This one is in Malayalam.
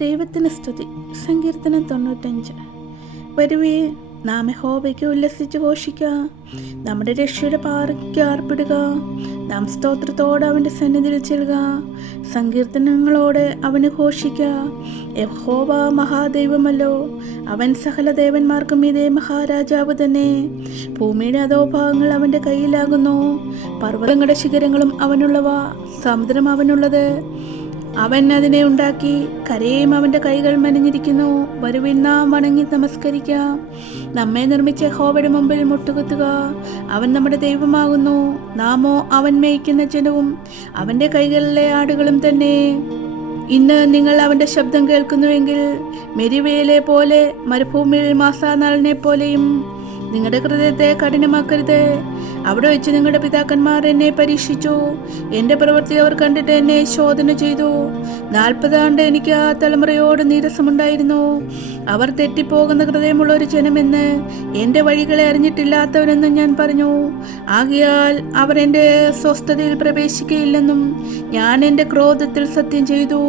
ദൈവത്തിന് സ്തുതി. സങ്കീർത്തനം 95. വരുവേ, നാം യഹോവയ്ക്ക് ഉല്ലസിച്ച് ഘോഷിക്കാം, നമ്മുടെ രക്ഷയുടെ പാറയ്ക്ക് ആർപ്പിടുക. നാം സ്തോത്രത്തോടെ അവൻ്റെ സന്നിധിയിൽ ചെല്ലുക, സങ്കീർത്തനങ്ങളോടെ അവന് ഘോഷിക്കുക. യഹോവ മഹാദൈവമല്ലോ, അവൻ സകല ദേവന്മാർക്കും ഇതേ മഹാരാജാവ് തന്നെ. ഭൂമിയുടെ അധോഭാഗങ്ങൾ അവൻ്റെ കയ്യിലാകുന്നു, പർവ്വതങ്ങളുടെ ശിഖരങ്ങളും അവനുള്ളവ, സമുദ്രം അവനുള്ളത്. അവൻ അതിനെ ഉണ്ടാക്കി, കരയെയും അവൻ്റെ കൈകൾ മെനഞ്ഞിരിക്കുന്നു. വരുവിൻ, നാം വണങ്ങി നമസ്കരിക്കാം, നമ്മെ നിർമ്മിച്ച യഹോവയുടെ മുമ്പിൽ മുട്ടുകുത്തുക. അവൻ നമ്മുടെ ദൈവമാകുന്നു, നാമോ അവൻ മേയ്ക്കുന്ന ജനവും അവൻ്റെ കൈകളിലെ ആടുകളും തന്നെ. ഇന്ന് നിങ്ങൾ അവൻ്റെ ശബ്ദം കേൾക്കുന്നുവെങ്കിൽ മെരിവേലെ പോലെ, മരുഭൂമിയിൽ മാസാനാളിനെ പോലെയും നിങ്ങളുടെ ഹൃദയത്തെ കഠിനമാക്കരുത്. അവിടെ വെച്ച് നിങ്ങളുടെ പിതാക്കന്മാർ എന്നെ പരീക്ഷിച്ചു, എൻ്റെ പ്രവൃത്തി അവർ കണ്ടിട്ട് എന്നെ ശോധന ചെയ്തു. 40 ആണ്ട് എനിക്ക് ആ തലമുറയോട് നീരസമുണ്ടായിരുന്നു. അവർ തെറ്റിപ്പോകുന്ന ഹൃദയമുള്ള ഒരു ജനമെന്ന്, എൻ്റെ വഴികളെ അറിഞ്ഞിട്ടില്ലാത്തവരെന്നും ഞാൻ പറഞ്ഞു. ആകയാൽ അവർ എൻ്റെ സ്വസ്ഥതയിൽ പ്രവേശിക്കുകയില്ലെന്നും ഞാൻ എൻ്റെ ക്രോധത്തിൽ സത്യം ചെയ്തു.